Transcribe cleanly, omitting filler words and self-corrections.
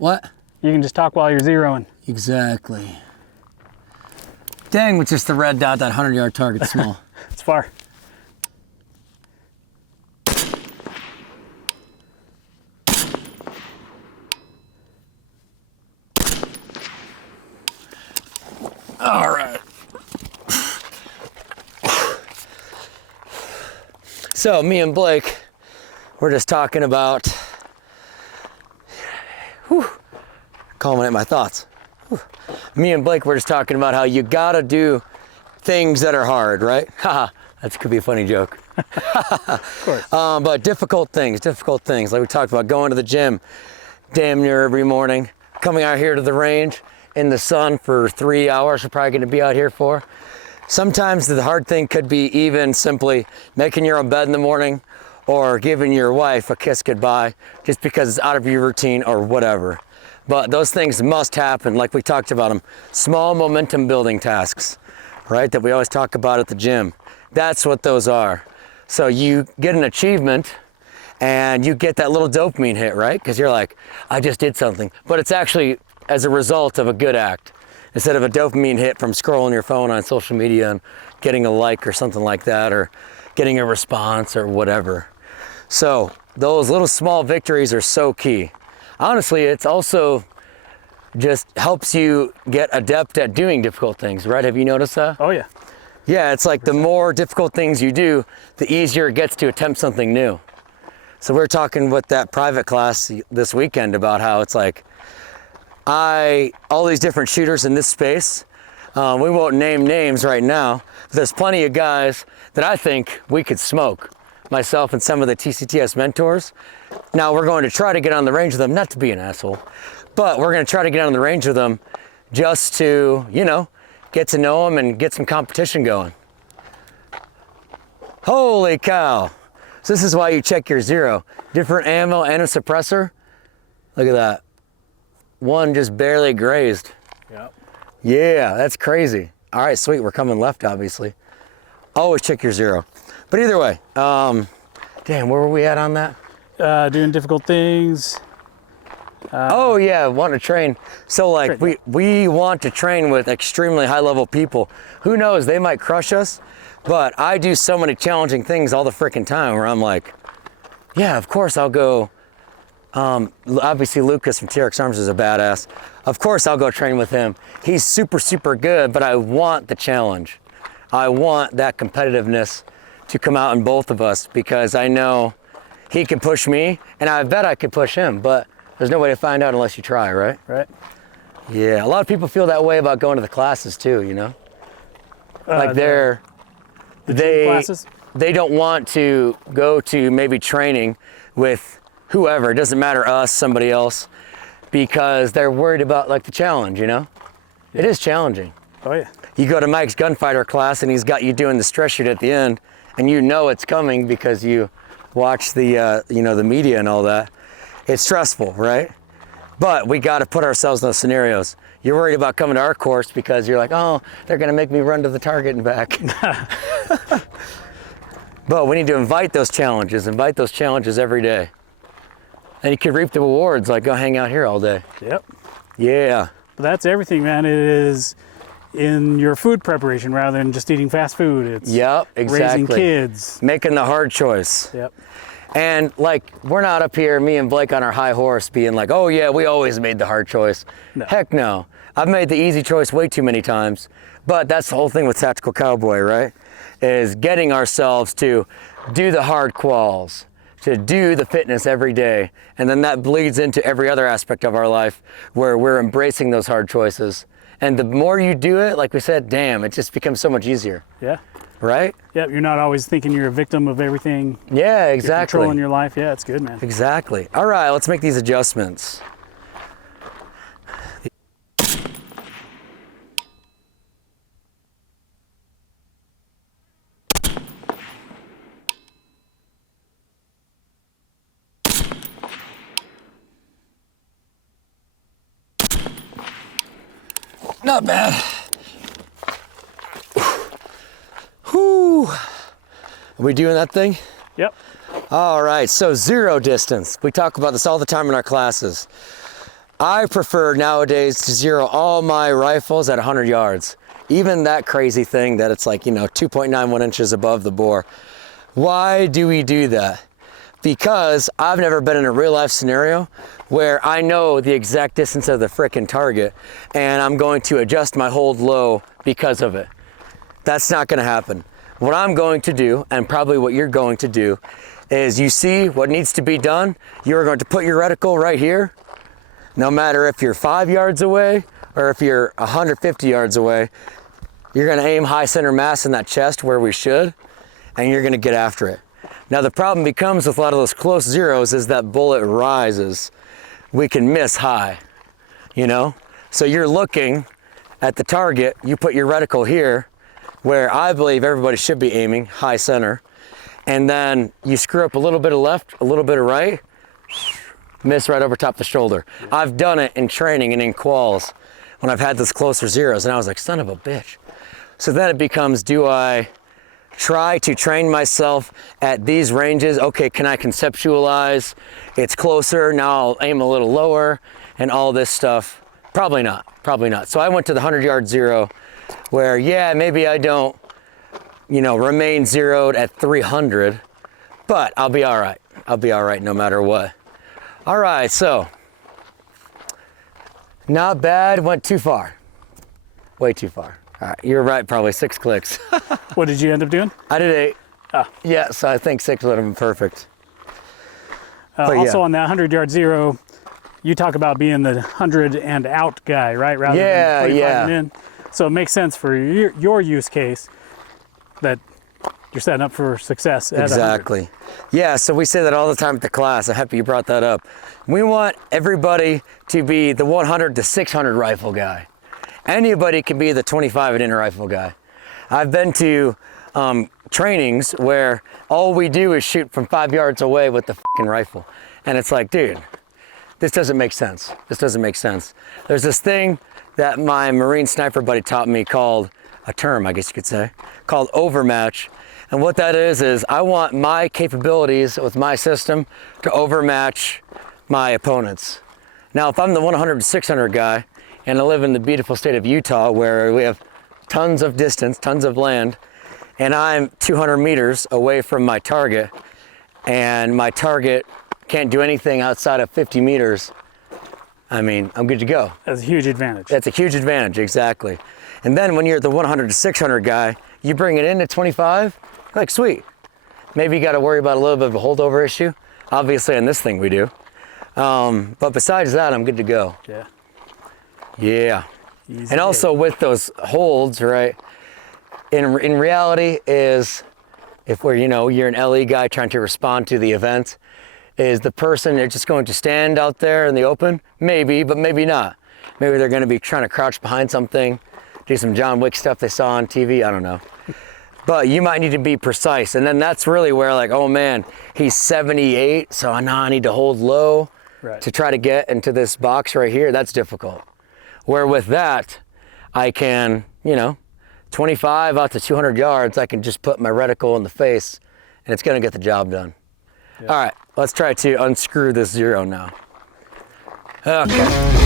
What? You can just talk while you're zeroing. Exactly. Dang, with just the red dot, that 100-yard target's small. It's far. All right. So me and Blake, we're just talking about, calming at my thoughts. Me and Blake were just talking about how you gotta do things that are hard, right? Haha, that could be a funny joke. Of course. But difficult things, like we talked about, going to the gym damn near every morning, coming out here to the range in the sun for 3 hours, we're probably gonna be out here for. Sometimes the hard thing could be even simply making your own bed in the morning or giving your wife a kiss goodbye just because it's out of your routine or whatever. But those things must happen, like we talked about them. Small momentum building tasks, right? That we always talk about at the gym. That's what those are. So you get an achievement and you get that little dopamine hit, right? Because you're like, I just did something. But it's actually as a result of a good act. Instead of a dopamine hit from scrolling your phone on social media and getting a like or something like that, or getting a response or whatever. So those little small victories are so key. Honestly, it's also just helps you get adept at doing difficult things, right? Have you noticed that? Oh yeah. Yeah, it's like the more difficult things you do, the easier it gets to attempt something new. So we were talking with that private class this weekend about how it's like, all these different shooters in this space, we won't name names right now, but there's plenty of guys that I think we could smoke, myself and some of the TCTS mentors. Now we're going to try to get on the range with them, not to be an asshole, but we're going to try to get on the range with them just to, get to know them and get some competition going. Holy cow. So this is why you check your zero. Different ammo and a suppressor. Look at that. One just barely grazed. Yep. Yeah, that's crazy. All right, sweet, we're coming left, obviously. Always check your zero. But either way, damn, where were we at on that? Doing difficult things. Oh yeah, want to train. So like we want to train with extremely high level people. Who knows, they might crush us, but I do so many challenging things all the freaking time where I'm like, yeah, of course I'll go. Obviously Lucas from TRX Arms is a badass. Of course I'll go train with him. He's super, super good, but I want the challenge. I want that competitiveness to come out in both of us because I know he can push me and I bet I could push him, but there's no way to find out unless you try, right? Right. Yeah, a lot of people feel that way about going to the classes too, Like the gym classes? They don't want to go to maybe training with whoever, it doesn't matter, us, somebody else, because they're worried about like the challenge, Yeah. It is challenging. Oh yeah. You go to Mike's gunfighter class and he's got you doing the stress shoot at the end and it's coming because you watch the, the media and all that. It's stressful, right? But we got to put ourselves in those scenarios. You're worried about coming to our course because you're like, oh, they're going to make me run to the target and back. But we need to invite those challenges every day. And you can reap the rewards, like go hang out here all day. Yep. Yeah. But that's everything, man. It is in your food preparation rather than just eating fast food. It's raising kids. Making the hard choice. Yep. And like, we're not up here, me and Blake on our high horse being like, oh yeah, we always made the hard choice. No. Heck no. I've made the easy choice way too many times. But that's the whole thing with Tactical Cowboy, right? Is getting ourselves to do the hard quals, to do the fitness every day. And then that bleeds into every other aspect of our life where we're embracing those hard choices. And the more you do it, like we said, damn, it just becomes so much easier. Yeah. Right? Yeah, you're not always thinking you're a victim of everything. Yeah, exactly. You're controlling your life. Yeah, it's good, man. Exactly. All right, let's make these adjustments. Not bad. Whew. Are we doing that thing? Yep. All right, so zero distance. We talk about this all the time in our classes. I prefer nowadays to zero all my rifles at 100 yards. Even that crazy thing that it's like, 2.91 inches above the bore. Why do we do that? Because I've never been in a real life scenario where I know the exact distance of the frickin' target and I'm going to adjust my hold low because of it. That's not gonna happen. What I'm going to do, and probably what you're going to do, is you see what needs to be done. You're going to put your reticle right here, no matter if you're 5 yards away or if you're 150 yards away. You're gonna aim high center mass in that chest where we should, and you're gonna get after it. Now the problem becomes with a lot of those close zeros is that bullet rises. We can miss high, So you're looking at the target, you put your reticle here, where I believe everybody should be aiming, high center, and then you screw up a little bit of left, a little bit of right, miss right over top the shoulder. I've done it in training and in quals when I've had those closer zeros, and I was like, son of a bitch. So then it becomes, do I try to train myself at these ranges? Okay, can I conceptualize? It's closer, now I'll aim a little lower and all this stuff. Probably not. So I went to the 100-yard zero where, yeah, maybe I don't, remain zeroed at 300, but I'll be all right. I'll be all right no matter what. All right, so not bad, went too far. Way too far. All right, you're right, probably 6 clicks. What did you end up doing? I did 8. Oh. Yeah, so I think 6 would have been perfect. Also on that 100-yard zero, you talk about being the 100 and out guy, right? Rather than 25 and in. So it makes sense for your use case that you're setting up for success at Exactly. 100. Yeah, so we say that all the time at the class. I'm happy you brought that up. We want everybody to be the 100 to 600 rifle guy. Anybody can be the 25 and in rifle guy. I've been to trainings where all we do is shoot from 5 yards away with the fucking rifle. And it's like, dude, this doesn't make sense. This doesn't make sense. There's this thing that my Marine sniper buddy taught me called, a term I guess you could say, called overmatch. And what that is I want my capabilities with my system to overmatch my opponents. Now, if I'm the 100 to 600 guy, and I live in the beautiful state of Utah where we have tons of distance, tons of land, and I'm 200 meters away from my target, and my target can't do anything outside of 50 meters, I mean, I'm good to go. That's a huge advantage. That's a huge advantage, exactly. And then when you're the 100 to 600 guy, you bring it into 25, like, sweet. Maybe you got to worry about a little bit of a holdover issue. Obviously, on this thing we do. But besides that, I'm good to go. Yeah. Yeah. Easy And also day. with those holds, right? In reality is, if we're, you're an LE guy trying to respond to the event, is the person they're just going to stand out there in the open? Maybe, but maybe not. Maybe they're going to be trying to crouch behind something, do some John Wick stuff they saw on TV, I don't know. But you might need to be precise. And then that's really where, like, oh man, he's 78, so now I need to hold low to try to get into this box right here. That's difficult. Where with that, I can, 25 out to 200 yards, I can just put my reticle in the face and it's gonna get the job done. Yeah. All right, let's try to unscrew this zero now. Okay.